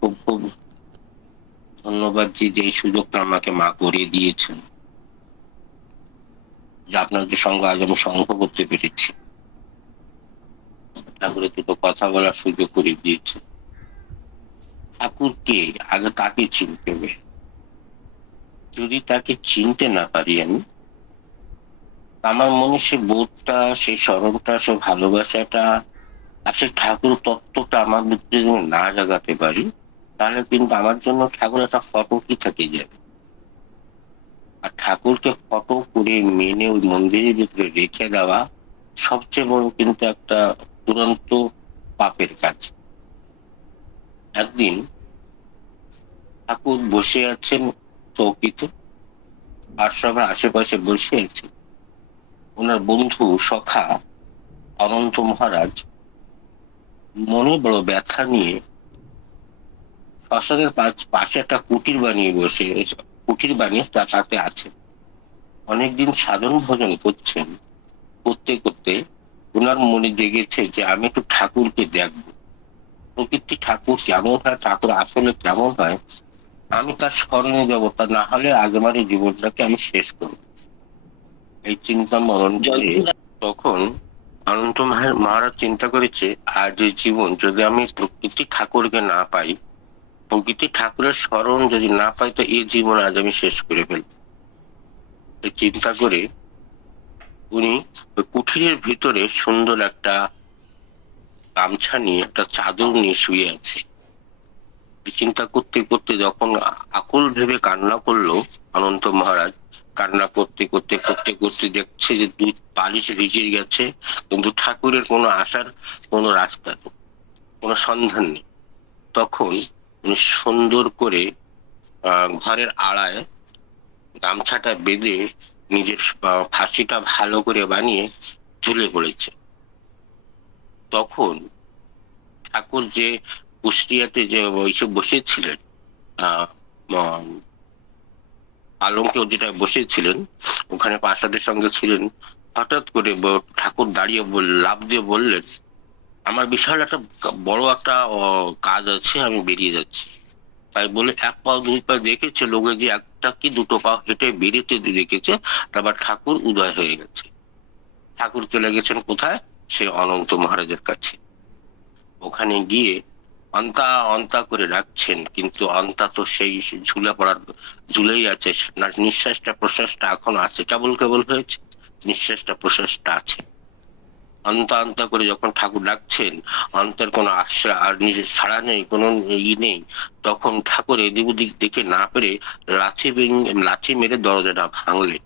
খুব খুব ধন্যবাদ যে এই সুযোগটা আমাকে মা করে দিয়েছেন, যে আপনাদের সঙ্গে আজ আমি সঙ্গ করতে পেরেছি। ঠাকুরের দুটো কথা বলার সুযোগ করে দিয়েছে। ঠাকুর কে, আগে তাকে চিনতে হবে। যদি তাকে চিনতে না পারি আমি, আমার মনে সে বোধটা, সেই স্মরণটা, সে ভালোবাসাটা আর সেই ঠাকুর তত্ত্বটা আমার ভিতরে যদি না জাগাতে পারি, তাহলে কিন্তু আমার জন্য ঠাকুর একটা ফটো কি থেকে যাবে। আর ঠাকুরকে ফটো করে মেনে ওই মন্দিরের ভিতরে রেখে দেওয়া সবচেয়ে বড় কিন্তু একটা দুরন্ত পাপের কাজ। একদিন ঠাকুর বসে আছেন চৌকিতে, আর সবাই আশেপাশে বসে আছে। ওনার বন্ধু সখা অনন্ত মহারাজ মনে বড় ব্যথা নিয়ে শ্মশানের পাশে একটা কুটির বানিয়ে কুটির বানিয়ে তাতে আছে। অনেকদিন সাধন ভজন করছেন, করতে করতে ওনার মনে জেগেছে যে আমি একটু ঠাকুরকে দেখবো, প্রকৃতি ঠাকুর কেমন হয়, ঠাকুর আসলে কেমন হয়, আমি তার স্মরণে যাবো, তা না হলে আগেবার এই জীবনটাকে আমি শেষ করবো। এই চিন্তা মরণ করে তখন অনন্ত মহারাজ চিন্তা করেছে, আর যে জীবন যদি আমি প্রকৃতি ঠাকুরকে না পাই, প্রকৃতি ঠাকুরের স্মরণ যদি না পাই, তো এই জীবন আজ আমি শেষ করে ফেলবো। এই চিন্তা করে উনি কুঠিরের ভিতরে সুন্দর একটা গামছা নিয়ে, একটা চাদর নিয়ে শুয়ে আছে। চিন্তা করতে করতে যখন আকুল ভেবে কান্না করলো অনন্ত মহারাজ, কান্না করতে করতে করতে করতে দেখছে যে দুধ বালিশ ভিজে গেছে, কিন্তু ঠাকুরের কোনো আসার কোনো রাস্তা নেই, কোনো সন্ধান নেই। তখন উনি সুন্দর করে ঘরের আড়ায় গামছাটা বেঁধে নিজের ফাঁসিটা ভালো করে বানিয়ে ঝুলে পড়েছে। তখন ঠাকুর যে কুষ্টিয়াতে যে ওইসব বসেছিলেন, পালঙ্কে যেটা বসেছিলেন, ওখানে প্রাসাদের সঙ্গে ছিলেন, হঠাৎ করে ঠাকুর দাঁড়িয়ে লাফ দিয়ে বললেন, আমার বিশাল একটা বড় একটা কাজ আছে, আমি বেরিয়ে যাচ্ছি। তাই বলে এক পা দুই পা দেখেছে লোকে, যে একটা কি দুটো পা হেঁটে বেরিয়েতে দেখেছে, তারপর ঠাকুর উদয় হয়ে গেছে। ঠাকুর চলে গেছেন কোথায়? সে অনন্ত মহারাজের কাছে। ওখানে গিয়ে অন্তা অন্তা করে রাখছেন, কিন্তু অন্তা তো সেই ঝুলে পড়ার ঝুলেই আছে, নিঃশ্বাসটা প্রশ্বাসটা এখন আছে, কেবল কেবল হয়েছে, নিঃশ্বাসটা প্রশ্বাসটা আছে। অন্তা অন্তা করে যখন ঠাকুর ডাকছেন, অন্তের কোনো আশ্রয় আর নিজের ছাড়া নেই, কোনো নেই, তখন ঠাকুর এদিক ওদিক দেখে না পেরে লাথি মেরে দরজাটা ভাঙলেন।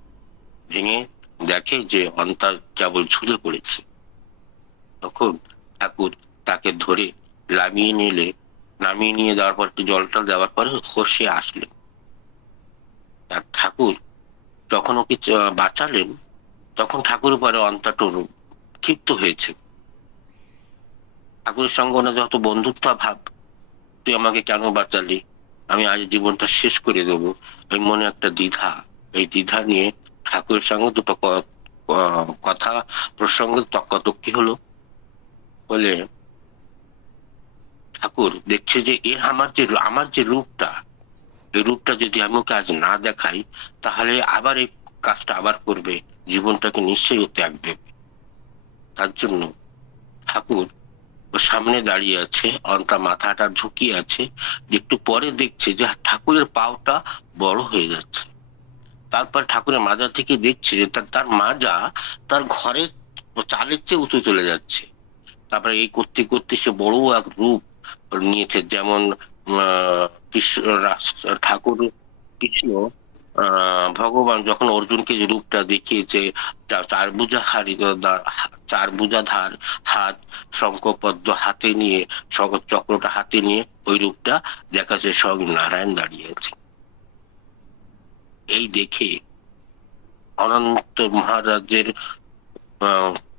ভেঙে দেখে যে অন্তা কেবল ঝুলে পড়েছে। তখন ঠাকুর তাকে ধরে নামিয়ে নিয়ে দেওয়ার পর, একটু জলটা দেওয়ার পরে হোশে আসলেন। ঠাকুর যখন ওকে বাঁচালেন, তখন ঠাকুর পরে অন্তাটা ক্ষিপ্ত হয়েছে। ঠাকুরের সঙ্গে ওনার যত বন্ধুত্ব ভাব, তুই আমাকে কেন বাঁচালি, আমি আজ জীবনটা শেষ করে দেবো, এই মনে একটা দ্বিধা। এই দ্বিধা নিয়ে ঠাকুরের সঙ্গে দুটো কথা প্রসঙ্গে তর্কাতর্কি হলো। বলে ঠাকুর দেখছে যে আমার যে রূপটা, এই রূপটা যদি আমি ওকে আজ না দেখাই, তাহলে আবার এই কাজটা আবার করবে, জীবনটাকে নিশ্চয়ই ত্যাগ দেবে। তার জন্য ঠাকুর ও সামনে দাঁড়িয়ে আছে, অন্তা মাথাটা ঝুঁকিয়ে আছে, একটু পরে দেখছে যে ঠাকুরের পাওটা বড় হয়ে যাচ্ছে। তারপর ঠাকুরের মাজা থেকে দেখছে যে তার মাজা তার ঘরের চালের চেয়ে উঁচু চলে যাচ্ছে। তারপরে এই করতে করতে সে বড় এক রূপ নিয়েছে, যেমন ঠাকুর কৃষ্ণ ভগবান যখন অর্জুনকে যে রূপটা দেখিয়েছে, চার ভুজাধার হাত, শঙ্খ পদ্ম হাতে নিয়ে, চক্রটা হাতে নিয়ে, ওই রূপটা দেখাচ্ছে, সব নারায়ণ দাঁড়িয়ে আছে। এই দেখে অনন্ত মহারাজের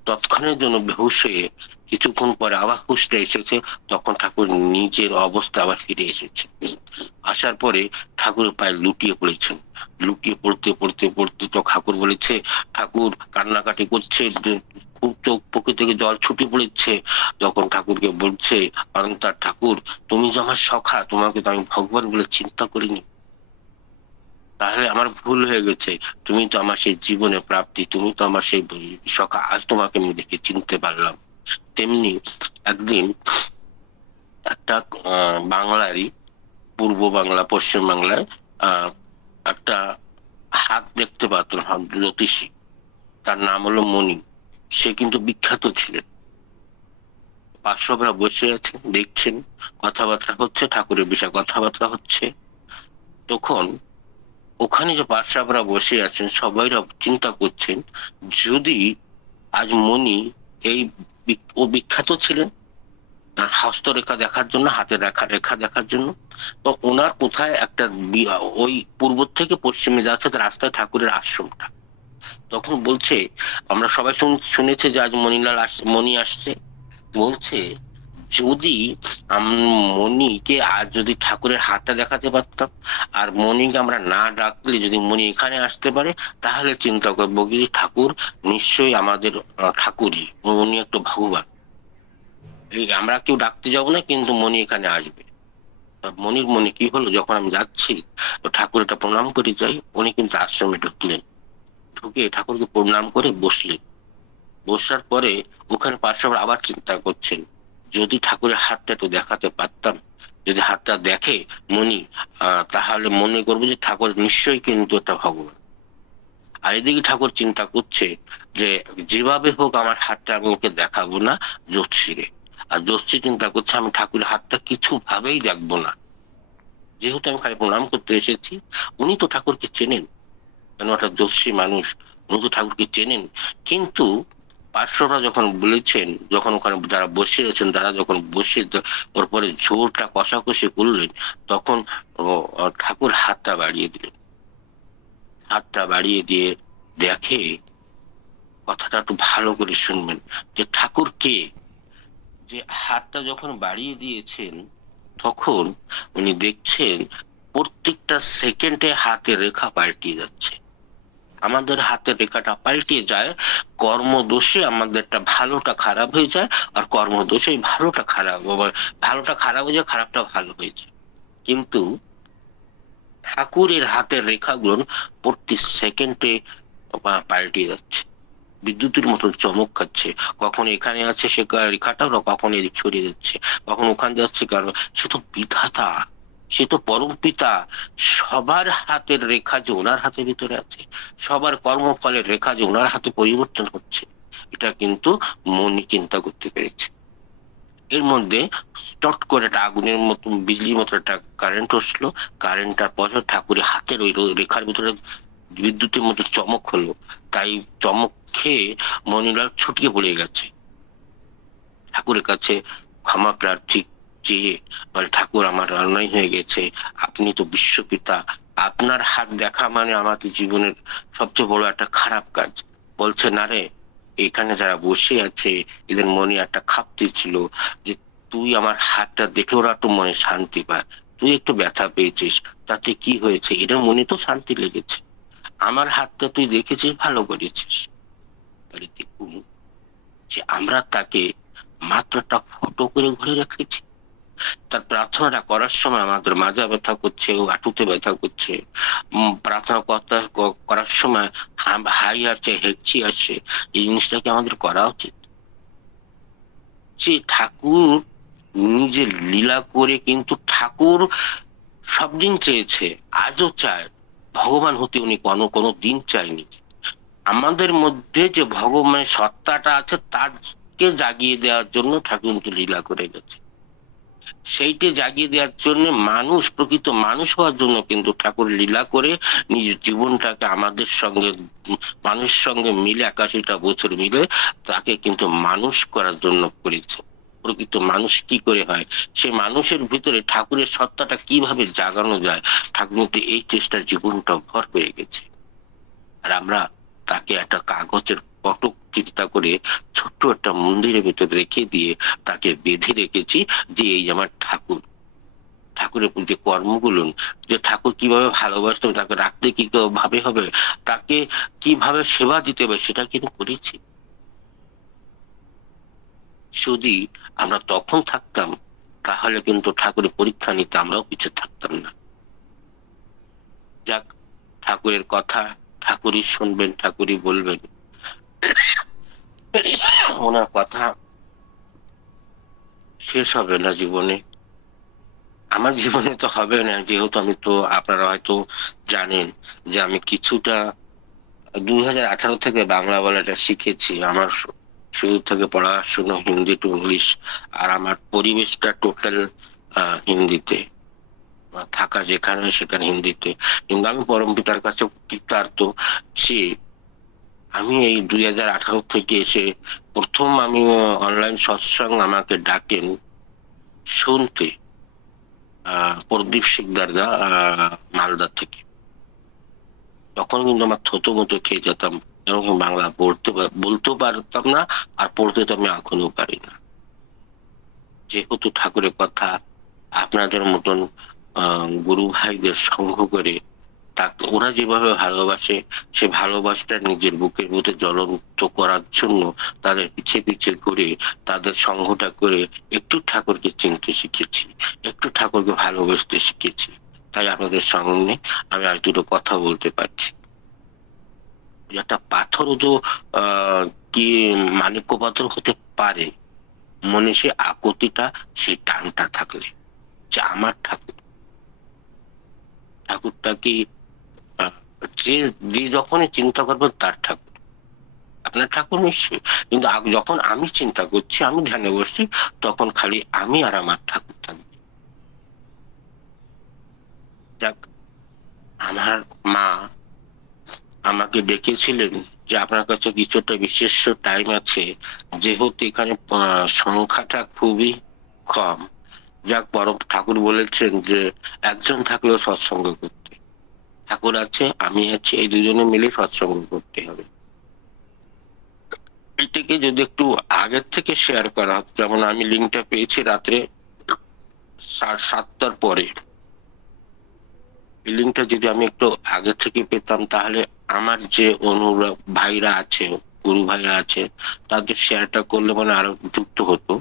তৎক্ষণের জন্য বেহুশ হয়ে কিছুক্ষণ পরে আবার হুঁশটা এসেছে। তখন ঠাকুর নিজের অবস্থা আবার ফিরে এসেছে। আসার পরে ঠাকুর পায়ে লুটিয়ে পড়েছেন। লুটিয়ে পড়তে পড়তে পড়তে তো ঠাকুর বলেছে, ঠাকুর কান্নাকাটি করছে, চোখ পকে থেকে জল ছুটে পড়েছে, যখন ঠাকুরকে বলছে অনন্তার ঠাকুর, তুমি যে আমার সখা, তোমাকে তো আমি ভগবান বলে চিন্তা করিনি, তাহলে আমার ভুল হয়ে গেছে, তুমি তো আমার সেই জীবনের প্রাপ্তি, তুমি তো আমার সেই সখা, আজ তোমাকে আমি দেখে চিনতে পারলাম। তেমনি একদিন একটা বাংলারই, পূর্ব বাংলা পশ্চিম বাংলায় আহ একটা হাত দেখতে পারতেন জ্যোতিষী, তার নাম হলো মণি। সে কিন্তু বিখ্যাত ছিলেন। পার্শ্বরা বসে আছেন, দেখছেন, কথাবার্তা হচ্ছে, ঠাকুরের বিষয়ে কথাবার্তা হচ্ছে। তখন ওখানে যে পার্শ্বরা বসে আছেন সবাই চিন্তা করছেন, যদি আজ মণি এই ও বিখ্যাত ছিলেন তার হস্তরেখা দেখার জন্য, হাতের রেখা রেখা দেখার জন্য, তো ওনার কোথায় একটা ওই পূর্ব থেকে পশ্চিমে যাচ্ছে তার রাস্তায় ঠাকুরের আশ্রমটা। তখন বলছে, আমরা সবাই শুনেছি যে আজ মণি আসছে, বলছে যদি মণিকে আজ যদি ঠাকুরের হাতটা দেখাতে পারতাম, আর মণিকে আমরা না ডাকলে যদি মণি এখানে আসতে পারে, তাহলে চিন্তা করবো কি ঠাকুর নিশ্চয়ই আমাদের ঠাকুরই, উনি একটা ভগবান। এই আমরা কেউ ডাকতে যাবো না, কিন্তু মণি এখানে আসবে। মণির মনে কি হলো, যখন আমি যাচ্ছি তো ঠাকুর এটা প্রণাম করে যাই, উনি কিন্তু আশ্রমে ঢুকলেন, ঢুকে ঠাকুরকে প্রণাম করে বসলেন। বসার পরে ওখানে পার্শ্বরা আবার চিন্তা করছেন, যদি ঠাকুরের হাতটা একটু দেখাতে পারতাম, যদি হাতটা দেখে মণি, তাহলে মনে করবো যে ঠাকুর নিশ্চয়ই কিন্তু একটা ভগবান। আর এদিকে ঠাকুর চিন্তা করছে যে যেভাবে হোক আমার হাতটা আমি ওকে দেখাবো না জ্যোৎস্যিরে। আর জ্যোৎস্যি চিন্তা করছে আমি ঠাকুরের হাতটা কিছু ভাবেই দেখবো না, যেহেতু আমি খালি প্রণাম করতে এসেছি, উনি তো ঠাকুরকে চেনেন, কেন একটা জ্যোৎস্যি মানুষ, উনি তো ঠাকুরকে চেনেন। কিন্তু পার্শ্বরা যখন বলেছেন, যখন ওখানে যারা বসে আছেন তারা যখন বসে ওর পরে ঝোরটা কষাকষি করলেন, তখন ঠাকুর হাতটা বাড়িয়ে দিলেন। হাতটা বাড়িয়ে দিয়ে দেখে, কথাটা একটু ভালো করে শুনবেন, যে ঠাকুর কে, যে হাতটা যখন বাড়িয়ে দিয়েছেন তখন উনি দেখছেন প্রত্যেকটা সেকেন্ডে হাতের রেখা পাল্টিয়ে যাচ্ছে। আমাদের হাতের রেখাটা পাল্টিয়ে যায়, কর্মদোষে আমাদেরটা ভালোটা খারাপ হয়ে যায়, আর কর্মদোষে ভালোটা খারাপ, ভালোটা খারাপ হয়ে যায়, খারাপটা ভালো হয়ে যায়। কিন্তু ঠাকুরের হাতের রেখাগুলো প্রতি সেকেন্ডে পাল্টিয়ে যাচ্ছে, বিদ্যুতের মতন চমক খাচ্ছে, কখন এখানে আছে সে রেখাটা, কখন এদিক ছড়িয়ে যাচ্ছে, কখন ওখানে যাচ্ছে, কারণ সে তো বিধাতা, সে তো পরম পিতা, সবার হাতের রেখা যে ওনার হাতের ভিতরে আছে, সবার কর্মফলের রেখা যে ওনার হাতে পরিবর্তন হচ্ছে, এটা কিন্তু মনি চিন্তা করতে পেরেছে। এর মধ্যে চট করে একটা আগুনের মতো, বিজলির মতো একটা কারেন্ট আসলো, কারেন্টটার পর ঠাকুরের হাতের ওই রেখার ভিতরে বিদ্যুতের মতো চমক হলো, তাই চমক খেয়ে মনিলাল ছুটকে পড়ে গেছে ঠাকুরের কাছে, ক্ষমা প্রার্থী চেয়ে বলে, ঠাকুর আমার অন্যায় হয়ে গেছে, আপনি তো বিশ্বপিতা, আপনার হাত দেখা মানে আমাদের জীবনের সবচেয়ে বড় একটা খারাপ কাজ। বলছে না রে, এখানে যারা বসে আছে এদের মনে একটা খাপতি ছিল, যে তুই আমার হাতটা দেখে ওরা একটু মনে শান্তি পায়, তুই একটু ব্যথা পেয়েছিস, তাতে কি হয়েছে, এদের মনে তো শান্তি লেগেছে, আমার হাতটা তুই দেখেছিস, ভালো করেছিস। তাহলে দেখুন যে আমরা তাকে মাত্র একটা ফটো করে ঘুরে রেখেছি, তার প্রার্থনাটা করার সময় আমাদের মাজা ব্যথা করছে, ও হাঁটুতে ব্যথা করছে, প্রার্থনা করার সময় হাই আসছে, হেঁচি আসছে, এই জিনিসটাকে আমাদের করা উচিত। যে ঠাকুর নিজে লীলা করে, কিন্তু ঠাকুর সব দিন চেয়েছে, আজও চায়, ভগবান হতে উনি কোনো দিন চায়নি। আমাদের মধ্যে যে ভগবানের সত্তাটা আছে তাকে জাগিয়ে দেওয়ার জন্য ঠাকুর কিন্তু লীলা করে গেছে, সেইটি জাগিয়ে দেওয়ার জন্য, মানুষ প্রকৃত মানুষ হওয়ার জন্য কিন্তু ঠাকুর লীলা করে নিজের জীবনটাকে আমাদের সঙ্গে, মানুষের সঙ্গে মিলে, 81টা বছর মিলে তাকে কিন্তু মানুষ করার জন্য করেছে। প্রকৃত মানুষ কি করে হয়, সেই মানুষের ভিতরে ঠাকুরের সত্তাটা কিভাবে জাগানো যায়, ঠাকুর কিন্তু এই চেষ্টা জীবনটা ভর হয়ে গেছে। আর আমরা তাকে একটা কাগজের ফটো চিন্তা করে ছোট্ট একটা মন্দিরের ভিতরে রেখে দিয়ে তাকে বেঁধে রেখেছি, যে এই আমার ঠাকুর। ঠাকুরের যে কর্মগুলো, যে ঠাকুর কিভাবে ভালোবাসতে হবে, তাকে রাখতে কি ভাবে হবে, তাকে কিভাবে সেবা দিতে হবে, সেটা কিন্তু করেছি। যদি আমরা তখন থাকতাম তাহলে কিন্তু ঠাকুরের পরীক্ষা নিতে আমরাও পিছু থাকতাম না। যাক, ঠাকুরের কথা ঠাকুরই শুনবেন, ঠাকুরই বলবেন। ওনার কথা শেষ হবে না জীবনে, আমার জীবনে তো হবে না, যেহেতু আমি তো, আপনারা হয়তো জানেন যে আমি কিছুটা 2018 থেকে বাংলা বলাটা শিখেছি। আমার শুরু থেকে পড়াশোনা হিন্দি টু ইংলিশ, আর আমার পরিবেশটা টোটাল হিন্দিতে, থাকা যেখানে সেখানে হিন্দিতে। কিন্তু আমি পরম পিতার কাছে কৃতার্থ যে আমি এই 2018 থেকে এসে প্রথম আমি অনলাইন সৎসঙ্গ আমাকে ডাকেন শুনতে প্রদীপ শিকদারদা মালদা থেকে। তখন কিন্তু আমার থতো মতো খেয়ে যেতাম, এবং বাংলা বলতেও পারতাম না, আর পড়তে তো আমি এখনো পারি না। যেহেতু ঠাকুরের কথা আপনাদের মতন গুরু ভাইদের সঙ্গ করে, তাকে ওরা যেভাবে ভালোবাসে, সে ভালোবাসাটা নিজের বুকের মধ্যে জ্বলন্ত করার জন্য তাদের পিছে পিছে ঘুরে, তাদের সঙ্গটা করে একটু ঠাকুরকে চিনতে শিখেছি, একটু ঠাকুরকে ভালোবাসতে শিখেছি। তাই আপনাদের সঙ্গে আমি আর দুটো কথা বলতে পারছি। একটা পাথরও তো কি মানিক্য পাথর হতে পারে, মনে সে আকতিটা, সেই টানটা থাকলে, যে আমার ঠাকুর, ঠাকুরটা কি যে যে যখনই চিন্তা করবেন তার ঠাকুর, আপনার ঠাকুর নিশ্চয়ই, কিন্তু যখন আমি চিন্তা করছি, আমি ধ্যানে বসছি, তখন খালি আমি আর আমার ঠাকুর থাকবে। যাক, আমার মা আমাকে ডেকেছিলেন যে আপনার কাছে কিছুটা বিশেষ টাইম আছে, যেহেতু এখানে সংখ্যাটা খুবই কম। যাক, বরং ঠাকুর বলেছেন যে একজন থাকলেও সৎসঙ্গ করতে, ঠাকুর আছে আমি আছি, এই দুজনে মিলে সৎসঙ্গ করতে হবে। এটাকে যদি একটু আগের থেকে শেয়ার করা হতো, যেমন আমি লিঙ্কটা পেয়েছি রাত্রে 7টার পরে, এই লিঙ্কটা যদি আমি একটু আগে থেকে পেতাম, তাহলে আমার যে অনুরাগ ভাইরা আছে, গুরু ভাইরা আছে, তাদের শেয়ারটা করলে মানে আরো যুক্ত হতো।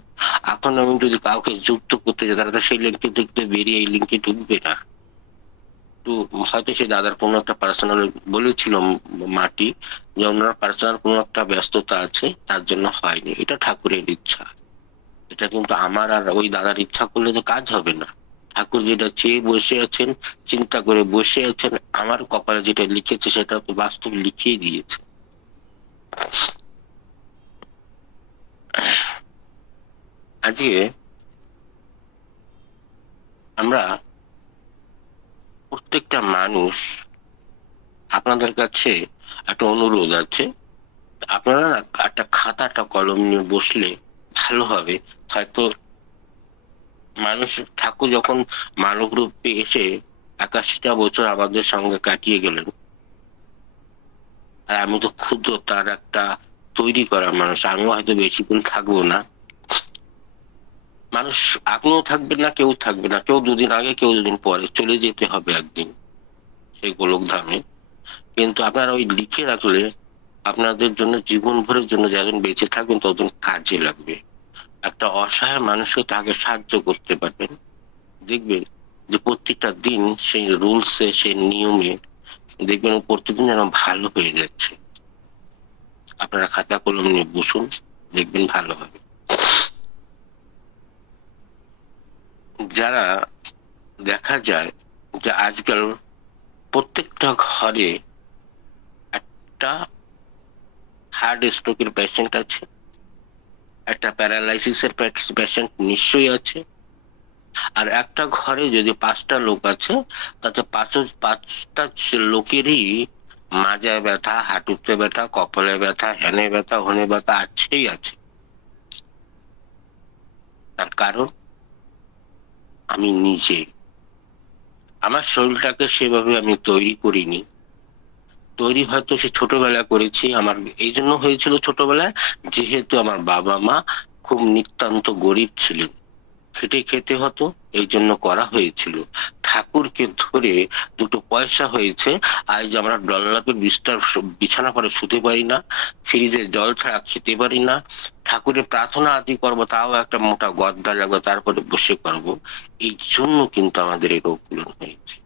এখন আমি যদি কাউকে যুক্ত করতে যাই, তারা তো সেই লিঙ্কে দেখতে বেরিয়ে এই লিঙ্কে ঢুকবে না। তো হয়তো সে দাদার কোনো একটা পার্সোনাল বলেছিল মাটি, যে ওনার পার্সোনাল কোনো একটা ব্যস্ততা আছে, তার জন্য হয়নি। এটা ঠাকুরের ইচ্ছা, এটা কিন্তু আমার আর ওই দাদার ইচ্ছা করলে তো কাজ হবে না। ঠাকুর যেটা চেয়ে বসে আছেন, চিন্তা করে বসে আছেন, আমার কপালে যেটা লিখেছে সেটা তো বাস্তব লিখিয়ে দিয়েছে। আজকে আমরা প্রত্যেকটা মানুষ, আপনাদের কাছে একটা অনুরোধ আছে, আপনারা না একটা খাতা একটা কলম নিয়ে বসলে ভালো হবে। হয়তো মানুষ, ঠাকুর যখন মানব রূপে এসে 81টা বছর আমাদের সঙ্গে কাটিয়ে গেলেন, আর আমি তো ক্ষুদ্র তার একটা তৈরি করা মানুষ, আমিও হয়তো বেশিক্ষণ থাকবো না। মানুষ, আপনিও থাকবেন না, কেউ থাকবে না, কেউ দুদিন আগে, কেউ দুদিন পরে চলে যেতে হবে একদিন সেই গোলক ধামে। কিন্তু আপনারা ওই লিখে রাখলে আপনাদের জন্য, জীবন ভরের জন্য, যখন বেঁচে থাকবেন ততদিন কাজে লাগবে। একটা অসহায় মানুষকে তাকে সাহায্য করতে পারবেন, দেখবেন যে প্রত্যেকটা দিন সেই রুলসে, সেই নিয়মে দেখবেন প্রতিদিন যেন ভালো হয়ে যাচ্ছে। আপনারা খাতা কলম নিয়ে বসুন, দেখবেন ভালো হবে। যারা দেখা যায় যে আজকাল প্রত্যেকটা ঘরে একটা হার্ট স্ট্রোকের পেশেন্ট আছে, একটা প্যারালাইসিসের পেশেন্ট নিশ্চয়ই আছে, আর একটা ঘরে যদি 5টা লোক আছে, তাতে পাঁচটা লোকেরই মাজায় ব্যথা, হাঁটুতে ব্যথা, কপালে ব্যথা, হেনে ব্যথা, হনে ব্যথা আছেই আছে। তার কারণ আমি নিজে আমার শরীরটাকে সেভাবে আমি তৈরি করিনি। তৈরি হয়তো সে ছোটবেলায় করেছি, আমার এই জন্য হয়েছিল ছোটবেলায়, যেহেতু আমার বাবা মা খুব নিতান্ত গরিব ছিলেন, খেটে খেতে হতো, এই জন্য করা হয়েছিল। ঠাকুরকে ধরে দুটো পয়সা হয়েছে, আজ আমরা ডল্লাপের বিস্তার বিছানা করে শুতে পারি না, ফ্রিজের জল ছাড়া খেতে পারি না, ঠাকুরের প্রার্থনা আদি করবো তাও একটা মোটা গদ্দা লাগবে, তারপরে বসে করবো। এই জন্য কিন্তু আমাদের এই রোগগুলো হয়েছে।